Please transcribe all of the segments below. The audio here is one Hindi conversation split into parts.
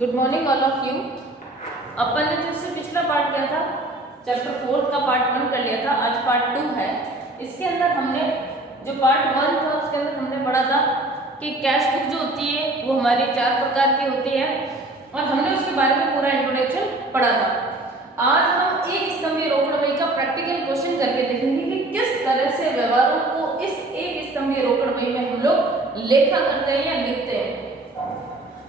Good morning all of you. अपन ने जो इससे पिछला पार्ट किया था, चैप्टर 4 का पार्ट 1 कर लिया था। आज पार्ट 2 है। इसके अंदर हमने जो पार्ट 1 था उसके अंदर हमने पढ़ा था कि कैश बुक जो होती है वो हमारी 4 प्रकार की होती है और हमने उसके बारे में पूरा इंट्रोडक्शन पढ़ा था। आज हम एक स्तंभीय रोकड़ बही का प्रैक्टिकल क्वेश्चन करके देखेंगे कि किस तरह से व्यवहारों को इस एक स्तंभीय रोकड़ बही में हम लोग लेखा करते हैं या लिखते हैं।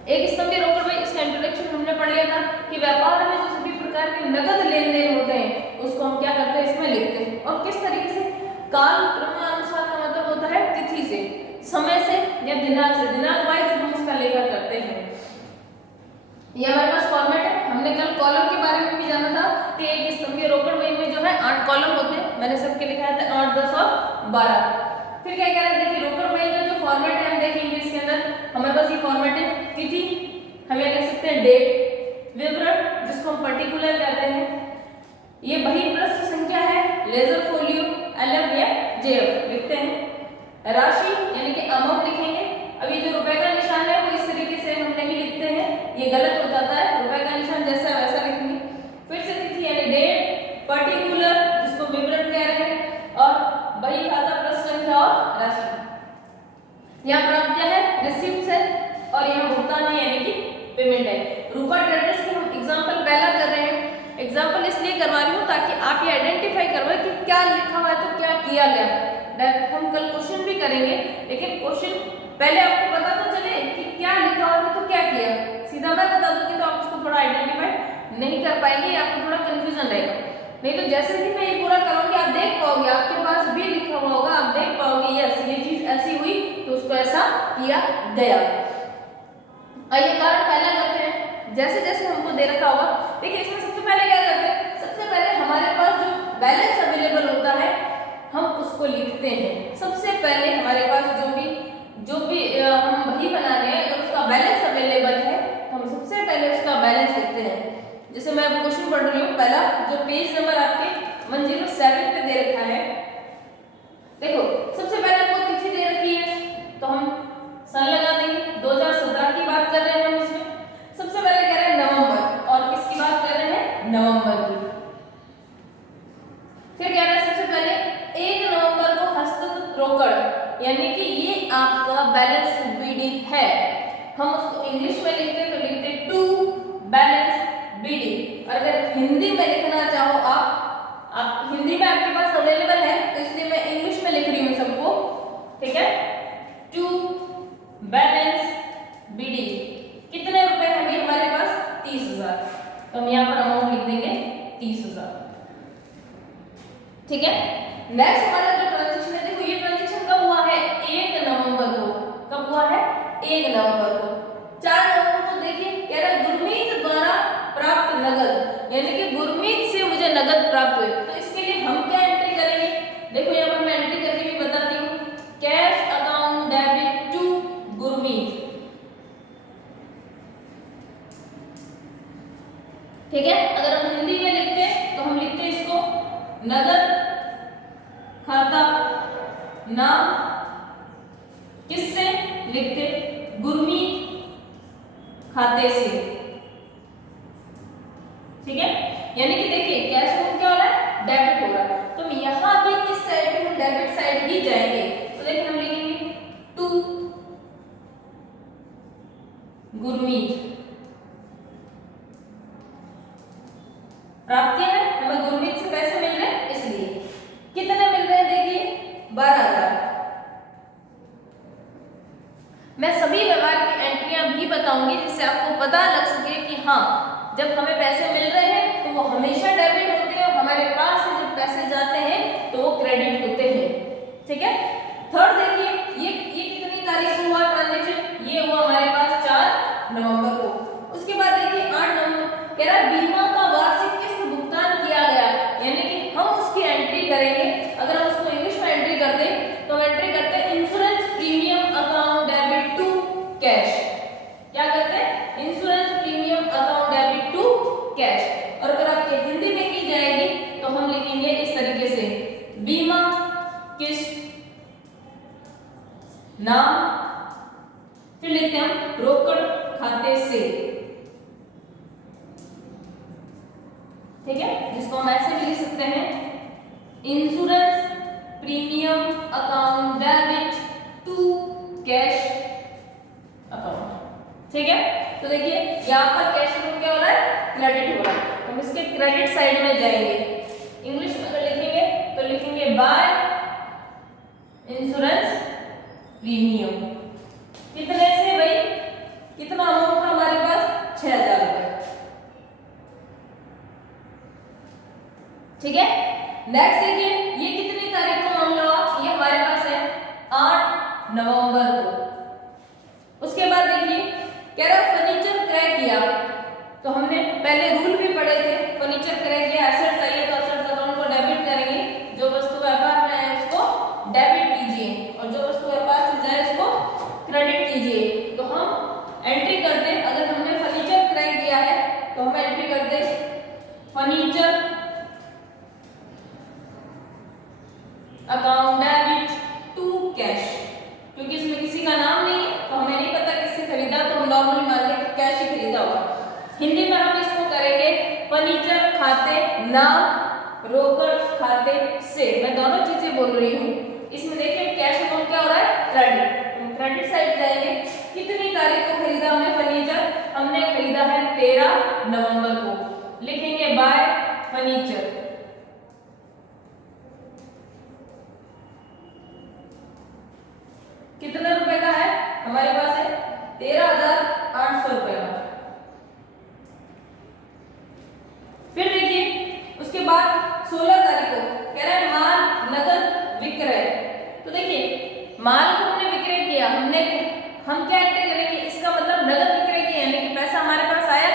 एक स्तंभीय रोकड़ बही, इसका इंट्रोडक्शन हमने पढ़ लिया था कि व्यापार में जो सभी प्रकार के नगद लेन देन होते हैं उसको हम क्या करते हैं, इसमें लिखते हैं। और किस तरीके से काल क्रमानुसार का मतलब होता है तिथि से, समय से या दिनांक से, दिनांक वाइज हम इसका लेखा करते हैं। ये हमारे पास फॉर्मेट है। हमने कल कॉलम के बारे में भी जाना था कि एक स्तंभीय रोकड़ बही में जो है 8 कॉलम होते हैं। मैंने सबके लिखा था 8, 10 और 12। फिर क्या कह रहे हैं, देखिए रोकड़ बही का जो फॉर्मेट है हम देखेंगे। इसके अंदर हमारे पास ये फॉर्मेट है, तिथि हम ये लिख सकते हैं डेट, विवरण जिसको हम पर्टिकुलर कहते हैं, ये बही पृष्ठ संख्या है, लेजर फोलियो, LF या JF लिखते हैं, राशि यानी कि अमाउंट लिखेंगे। अब ये जो रुपए का निशान है वो इस तरीके से हम नहीं लिखते हैं, ये गलत हो जाता है। रुपए का निशान जैसा वैसा लिखेंगे। फिर से तिथि यानी डेट, पर्टिकुलर जिसको विवरण कह रहे हैं, और बही खाता पृष्ठ संख्या और राशि। यहाँ प्राप्त क्या है, रिसीप्ट है, और यहाँ भुगतान है यानी कि पेमेंट है। रूपा ट्रेडर्स की हम एग्जांपल पहला कर रहे हैं। एग्जांपल इसलिए करवा रही हूँ ताकि आप ये आइडेंटिफाई करवाए कि क्या लिखा हुआ है तो क्या किया गया। हम कल क्वेश्चन भी करेंगे, लेकिन क्वेश्चन पहले आपको पता तो चले कि क्या लिखा हुआ है तो क्या किया। सीधा मैं बता दूंगी तो आप उसको थोड़ा आइडेंटिफाई नहीं कर पाएंगे, आपको थोड़ा कंफ्यूजन रहेगा। नहीं तो जैसे कि मैं ये पूरा करूंगी आप देख पाओगे, आपके पास भी लिखा हुआ होगा, आप देख पाओगे यस ये चीज ऐसी हुई तो उसको ऐसा किया गया। आइए कारण पहला करते हैं। जैसे जैसे हमको दे रखा होगा, देखिए इसमें सबसे पहले क्या करते हैं, सबसे पहले हमारे पास जो बैलेंस अवेलेबल होता है हम उसको लिखते हैं। सबसे पहले हमारे पास जो भी हम बही बना रहे हैं, अगर उसका बैलेंस अवेलेबल है तो हम सबसे पहले उसका बैलेंस लिखते हैं। जैसे मैं अब क्वेश्चन पढ़ रही हूँ, पहला जो पेज नंबर आपके 107 पे दे रखा है। देखो सबसे पहले आपको तिथि दे रखी है तो हम सन लगा देंगे। 2017 की बात कर रहे हैं हम इसमें। सबसे पहले कह रहे हैं नवंबर, और किसकी बात कर रहे हैं, नवंबर की। फिर कह रहे हैं सबसे पहले 1 नवंबर को हस्तगत रोकड़, यानी कि ये आपका बैलेंस बीडी है। हम उसको इंग्लिश में लिखते हैं तो लिखते हैं टू बैलेंस बीडी। और अगर हिंदी में लिखना चाहो आप हिंदी में आपके पास अवेलेबल है तो इसलिए मैं इंग्लिश में लिख रही हूँ सबको, ठीक है। टू बैलेंस बीडी कितने रुपए हैं हमारे पास, 30,000। तो हम यहाँ पर अमाउंट लिख देंगे 30,000, ठीक है। नेक्स्ट हमारा जो ट्रांजैक्शन है, देखो ये ट्रांजैक्शन कब हुआ है, 1 नवंबर को। कब हुआ है, 1 नवंबर को। 4 नवंबर को देखिए कह रहा है गुरमीत द्वारा प्राप्त नगद, यानी कि गुरमीत से मुझे नगद प्राप्त हुए। तो इसके लिए हम क्या एंट्री करेंगे, देखो यहाँ पर मैं एंट्री करके भी बताती हूँ। Cash account debit to Gurmeet, ठीक है। अगर हम हिंदी में लिखते हैं तो हम लिखते हैं इसको नगद खाता नाम, किससे लिखते, गुरमीत खाते से, ठीक है। यानी कि देखिए कैश अकाउंट क्या हो रहा है, डेबिट हो रहा है। तो यहां भी इस साइड पे हम डेबिट साइड ही जाएंगे। तो देखिए हम लिखेंगे टू गुरमीत, प्राप्ति है हमें गुरमीत से पैसे मिल रहे हैं, इसलिए कितने मिल रहे हैं, देखिए 12,000। मैं सभी व्यवहार की एंट्रियां भी बताऊंगी जिससे आपको पता लग सके कि हाँ जब हमें पैसे मिल रहे हैं तो वो हमेशा डेबिट होते हैं, और हमारे पास से जब पैसे जाते हैं तो वो क्रेडिट होते हैं, ठीक है। थर्ड देखिए ये कितनी तारीख को हुआ ट्रांजैक्शन, ये हुआ हमारे पास 4 नवंबर को। उसके बाद देखिए 8 नवंबर कह रहा है बीमा का वार्षिक किस्त भुगतान किया गया, यानी कि हम उसकी एंट्री करेंगे। अगर हम उसको इंग्लिश में एंट्री करते तो हम एंट्री करते हैं insurance premium account debit to cash. क्या करते हैं, insurance premium account debit to cash. और अगर आपके हिंदी में की जाएगी तो हम लिखेंगे इस तरीके से बीमा किस्त नाम, फिर लिखते हैं रोकड़ खाते से, इसको हम ऐसे भी लिख सकते हैं, insurance premium account debit to cash account. ठीक है, तो देखिए यहाँ पर कैश अकाउंट क्या हो रहा है, क्रेडिट हो रहा है। हम इसके क्रेडिट साइड में जाएंगे, इंग्लिश में अगर लिखेंगे तो लिखेंगे बाय इंश्योरेंस प्रीमियम। कितने से भाई, कितना अमाउंट था हमारे पास, 6000 रुपए। ठीक है, नेक्स्ट देखिए ये कितनी तारीख को मामला हुआ, ये हमारे पास है 8 नवंबर को। उसके बाद देखिए कह रहा फर्नीचर क्रय किया, तो हमने पहले रूल भी पढ़े थे, फर्नीचर क्रय किया, एसेट्स आइए तो एसेट्स अकाउंट को डेबिट करेंगे, जो वस्तु व्यापार में है उसको डेबिट कीजिए और जो वस्तु व्यापार से जाए उसको क्रेडिट कीजिए। तो हम एंट्री करते हैं, अगर हमने फर्नीचर क्रय किया है तो हम एंट्री करते furniture account debit to cash, क्योंकि इसमें किसी का नाम नहीं है तो हमें नहीं पता किससे खरीदा, तो हम नॉर्मली मान लें कि कैश ही खरीदा होगा। हिंदी में हम इसको करेंगे फर्नीचर खाते नाम रोकड़ खाते से, मैं दोनों चीजें बोल रही हूँ। इसमें देखिए कैश अकाउंट क्या हो रहा है, क्रेडिट, हम क्रेडिट साइड जाएंगे। कितनी तारीख को खरीदा हमने फर्नीचर, हमने खरीदा है 13 नवंबर को, लिखेंगे बाय फर्नीचर। कितने रुपए का है, हमारे पास है 13,800 रुपए का। फिर देखिए उसके बाद 16 तारीख को कह रहा है माल नगद विक्रय। तो देखिए माल को हमने विक्रय किया, हम क्या एंट्री करेंगे, इसका मतलब नगद विक्रय किया यानी कि पैसा हमारे पास आया,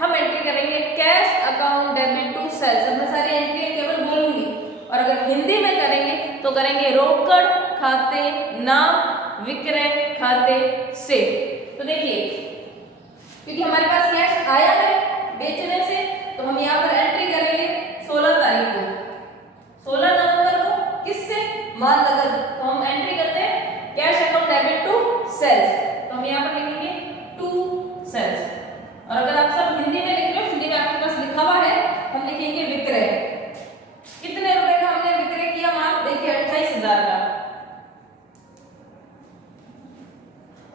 हम एंट्री करेंगे cash account debit to sales. मैं सारी एंट्री केवल बोलूंगी, और अगर हिंदी में करेंगे तो करेंगे रोकड़ खाते नाम विक्रय खाते से। तो देखिए क्योंकि हमारे पास कैश आया है बेचने से, तो हम यहाँ पर एंट्री करेंगे 16 तारीख को, 16 नवंबर को, किससे, माल नगद। तो हम एंट्री करते हैं cash account debit to sales, तो हम यहाँ पर लिखेंगे टू सेल्स। और अगर आप सब हिंदी में लिख रहे हो, हिंदी में आपके पास लिखा हुआ है, हम लिखेंगे विक्रय। कितने रुपए का हमने विक्रय किया माल, देखिए 28,000 का।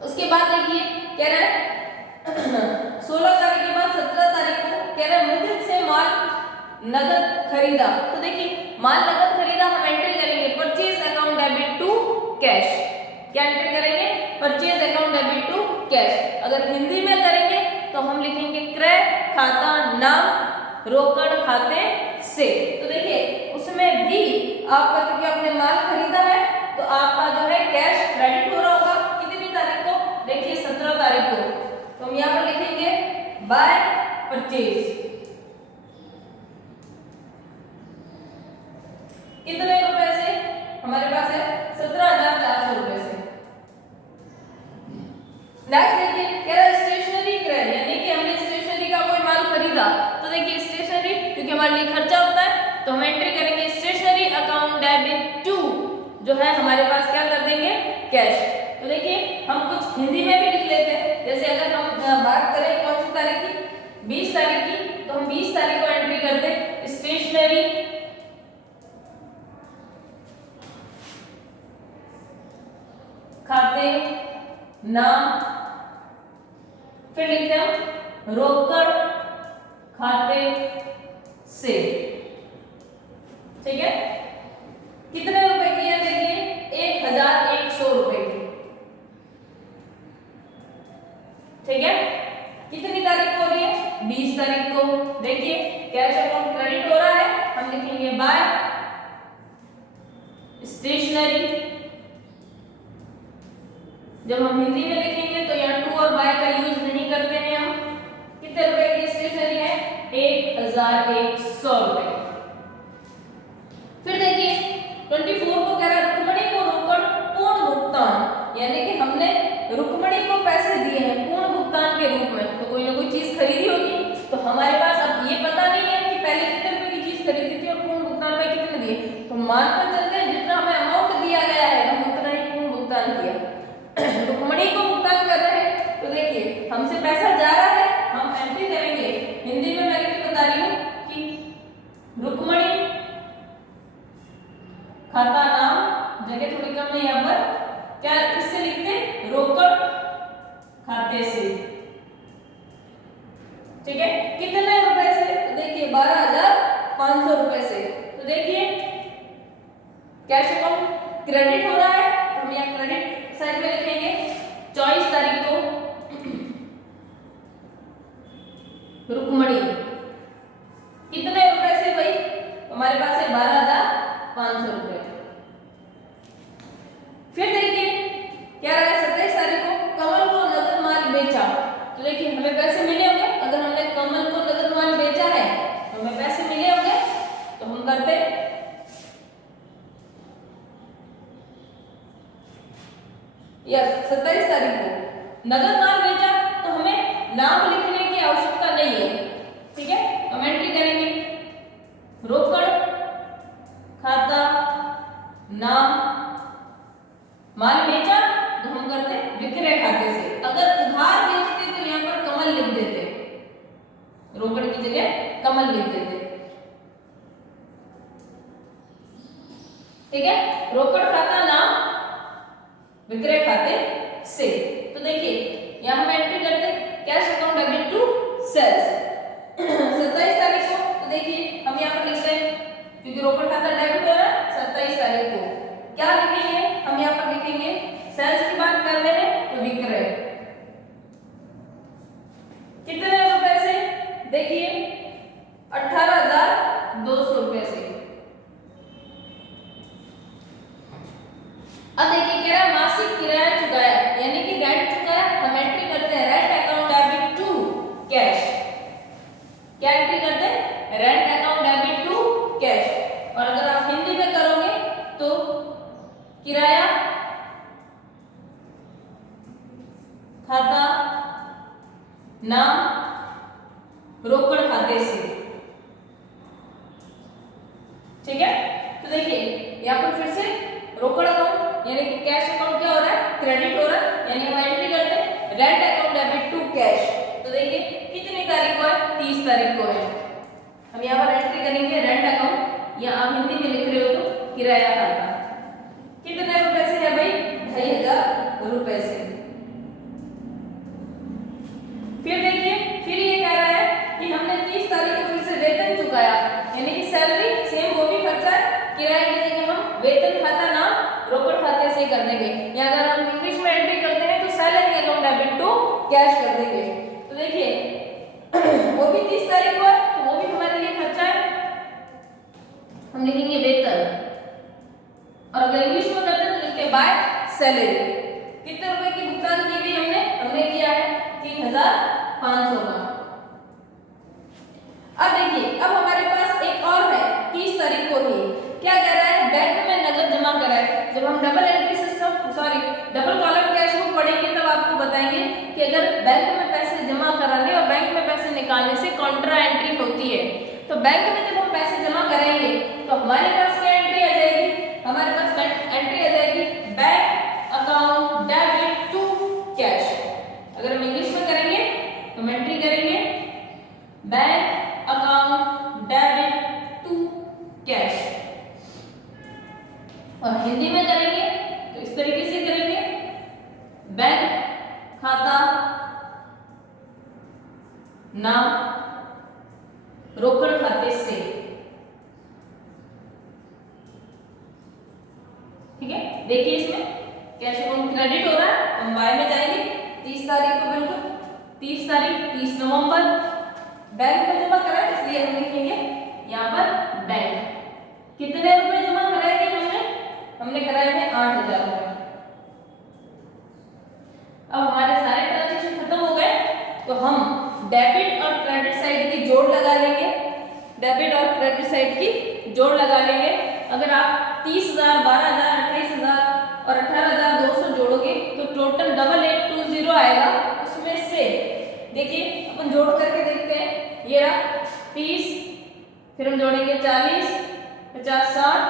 उसके बाद देखिए कह रहा है 16 तारीख के बाद 17 तारीख को कह रहा है मुद्रित से माल नगद खरीदा। तो देखिए माल नगद खरीदा, हम एंट्री करेंगे purchase account debit to cash. क्या एंट्री करेंगे, purchase account debit to cash. अगर हिंदी में करेंगे तो हम लिखेंगे क्रय खाता नाम रोकड़ खाते से। तो देखिए उसमें भी आपका, क्योंकि आपने माल खरीदा है तो आपका जो है कैश क्रेडिट हो रहा होगा। कितनी तारीख को, देखिए 17 तारीख को। तो हम यहाँ पर लिखेंगे बाय परचेज। कितने रुपए से, हमारे पास है 17,400 रुपए से। नेक्स्ट देखिए कह रहा है स्टेशनरी क्रय, यानी कि हमने स्टेशनरी का कोई माल खरीदा। तो देखिए स्टेशनरी क्योंकि हमारे लिए खर्चा होता है, तो हम एंट्री करेंगे स्टेशनरी अकाउंट डेबिट टू, जो है हमारे पास क्या कर देंगे, कैश। तो देखिए हम कुछ हिंदी में भी लिख लेते हैं, जैसे अगर हम बात करें कौन सी तारीख की, 20 तारीख की, तो हम 20 तारीख को एंट्री करते स्टेशनरी खाते नाम, फिर लिखते हैं रोकड़ खाते से। ठीक है, कितने रुपए की है, देखिए 1,100 रुपए की। ठीक है, कितनी तारीख को हो रही है, 20 तारीख को। देखिए कैश अकाउंट क्रेडिट हो रहा है, हम लिखेंगे बाय स्टेशनरी। जब हम हिंदी में लिखेंगे तो यहाँ टू और बाय का यूज नहीं करते हैं हम। कितने रुपए की स्टेशनरी है, 1,100 रुपए। फिर देखिए 24 को कह रहा है रुक्मणी को रोकड़ पूर्ण भुगतान, यानी कि हमने रुक्मणी को पैसे दिए हैं पूर्ण भुगतान के रूप में। तो कोई ना कोई चीज खरीदी होगी, तो हमारे पास अब ये पता नहीं है कि पहले कितने रुपए की चीज खरीदी थी और पूर्ण भुगतान में कितने दिए। तो मानकर चलते हैं जितना हमें अमाउंट दिया गया है हम उतना ही पूर्ण भुगतान किया। रुक्मणी को भुगतान कर रहे हैं, तो देखिए हमसे पैसा जा रहा है, हम एंट्री करेंगे। हिंदी में मैं बता रही हूँ कि करते यस 27 तारीख को नगद माल बेचा, तो हमें नाम लिखने की आवश्यकता नहीं है, ठीक है। हम एंट्री करेंगे रोकड़ खाता नाम, माल बेचा तो हम करते विक्रय खाते से। अगर उधार बेचते तो यहाँ पर कमल लिख देते, रोकड़ की जगह कमल लिख देते, ठीक है। रोकड़ खाता नाम विक्रय खाते से। तो देखिए यहाँ हम एंट्री करते cash account debit to sales 27 तारीख को। तो देखिए हम यहाँ पर लिखते हैं, क्योंकि रोकड़ खाता डेबिट हो रहा है 27 तारीख को, क्या लिखेंगे हम यहाँ पर लिखेंगे सेल्स की बात कर रहे हैं तो विक्रय। कितने रुपए से, देखिए 18,200 रुपए से। अब देखिए कह रहा है मासिक किराया चुकाया, यानी कि रेंट चुकाया। हम एंट्री करते हैं rent account debit to cash. क्या एंट्री करते हैं? Rent account debit to cash. और अगर आप हिंदी में करोगे तो किराया खाता नाम रोकड़ खाते से, ठीक है। तो देखिए यहाँ पर फिर से रोकड़ अकाउंट यानी कि कैश अकाउंट क्या हो रहा है, क्रेडिट हो रहा है, यानी हम एंट्री करते हैं rent account debit to cash. तो देखिए कितनी तारीख को है, 30 तारीख को है। हम यहाँ पर एंट्री करेंगे रेंट अकाउंट, या आप हिंदी में लिख रहे हो तो किराया खाता। कितने रुपए से है भाई, 2,500 रुपए से। फिर देखिए फिर ये कह रहा है कि हमने 30 तारीख को फिर से वेतन चुकाया, यानी कि सैलरी सेम, वो भी खर्चा है, किराए की जगह हम वेतन खाता नाम रोकड़ खाते से कर देंगे। या अगर हम इंग्लिश में एंट्री करते हैं तो salary account debit to cash कर देंगे। तो देखिए वो भी 30 तारीख को है, तो वो भी हमारे लिए खर्चा है, हम लिखेंगे वेतन। और अगर इंग्लिश में करते हैं तो लिखते हैं बाय सैलरी। कितने रुपए की भुगतान की भी हमने किया है 3,500 का। अब देखिए अब हमारे पास एक और है 30 तारीख को ही, क्या कह रहा है, बैंक में नगद जमा कराए। जब हम double entry system double column cash book पढ़ेंगे तब आपको बताएंगे कि अगर बैंक में पैसे जमा कराने और बैंक में पैसे निकालने से कॉन्ट्रा एंट्री होती है। तो बैंक में जब हम पैसे जमा करेंगे तो हमारे पास क्या एंट्री आ जाएगी, हमारे पास एंट्री आ जाएगी bank account debit to cash. अगर हम इंग्लिश में करेंगे तो हम एंट्री करेंगे bank account debit to cash. और हिंदी में करेंगे तो इस तरीके से करेंगे बैंक खाता नाम रोकड़ खाते से, ठीक है। देखिए इसमें कैश अकाउंट क्रेडिट हो रहा है, हम बाय में जाएंगे 30 तारीख को, बिल्कुल 30 तारीख 30 नवंबर बैंक में जमा करा है, इसलिए हम लिखेंगे यहाँ पर बैंक। कितने रुपए जमा कराए थे हमने कराए थे 8,000 रुपए। अब हमारे सारे ट्रांजेक्शन खत्म हो गए, तो हम डेबिट और क्रेडिट साइड की जोड़ लगा लेंगे, डेबिट और क्रेडिट साइड की जोड़ लगा लेंगे। अगर आप 30,000, 12,000, 28,000 और 18,200 जोड़ोगे तो टोटल 8820 आएगा। उसमें से देखिए अपन जोड़ करके देखते हैं, ये रहा 30, फिर हम जोड़ेंगे 40, 50, 60,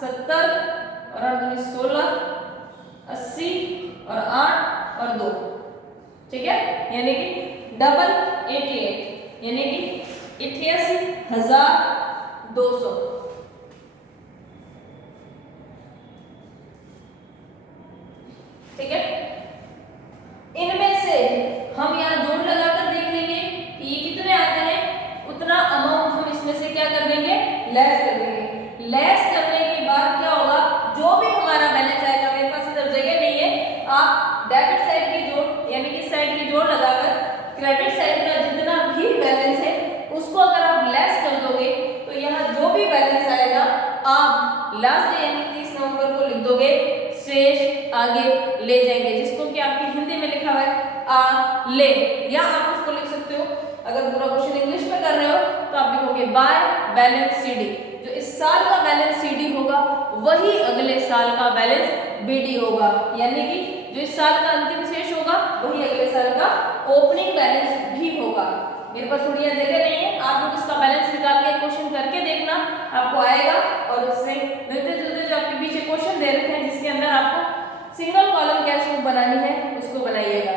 70 और 8 16, 80 और 8 और 2, ठीक है, यानी कि डबल 88, यानी कि 88,200। ठीक है, इनमें से हम यहाँ जोड़ लगाकर देख लेंगे कि ये कितने आते हैं, उतना अमाउंट हम इसमें से क्या कर देंगे, लेस कर देंगे। लेस करने के बाद क्या होगा, जो भी हमारा बैलेंस आएगा, मेरे पास इधर जगह नहीं है, आप डेबिट साइड की जोड़ यानी कि साइड की जोड़ लगाकर क्रेडिट साइड का जितना भी बैलेंस है उसको अगर आप लेस कर दोगे तो यहाँ जो भी बैलेंस आएगा आप लास्ट डे यानी 30 नवंबर को लिख दोगे, शेष आगे ले जाएंगे, जिसको कि आपकी हिंदी में लिखा हुआ है आ ले, या आप उसको लिख सकते हो, अगर पूरा क्वेश्चन इंग्लिश में कर रहे हो तो आप लिखोगे बाय बैलेंस सीडी। जो इस साल का बैलेंस CD होगा वही अगले साल का बैलेंस BD होगा, यानी कि जो इस साल का अंतिम शेष होगा वही अगले साल का ओपनिंग बैलेंस भी होगा। मेरे पास थोड़ी यहाँ जगह नहीं है, आप लोग इसका बैलेंस निकाल के क्वेश्चन करके देखना, आपको आएगा। और उससे मिलते जुलते जो आपके पीछे क्वेश्चन दे रखे हैं जिसके अंदर आपको सिंगल कॉलम कैश बुक बनानी है उसको बनाइएगा।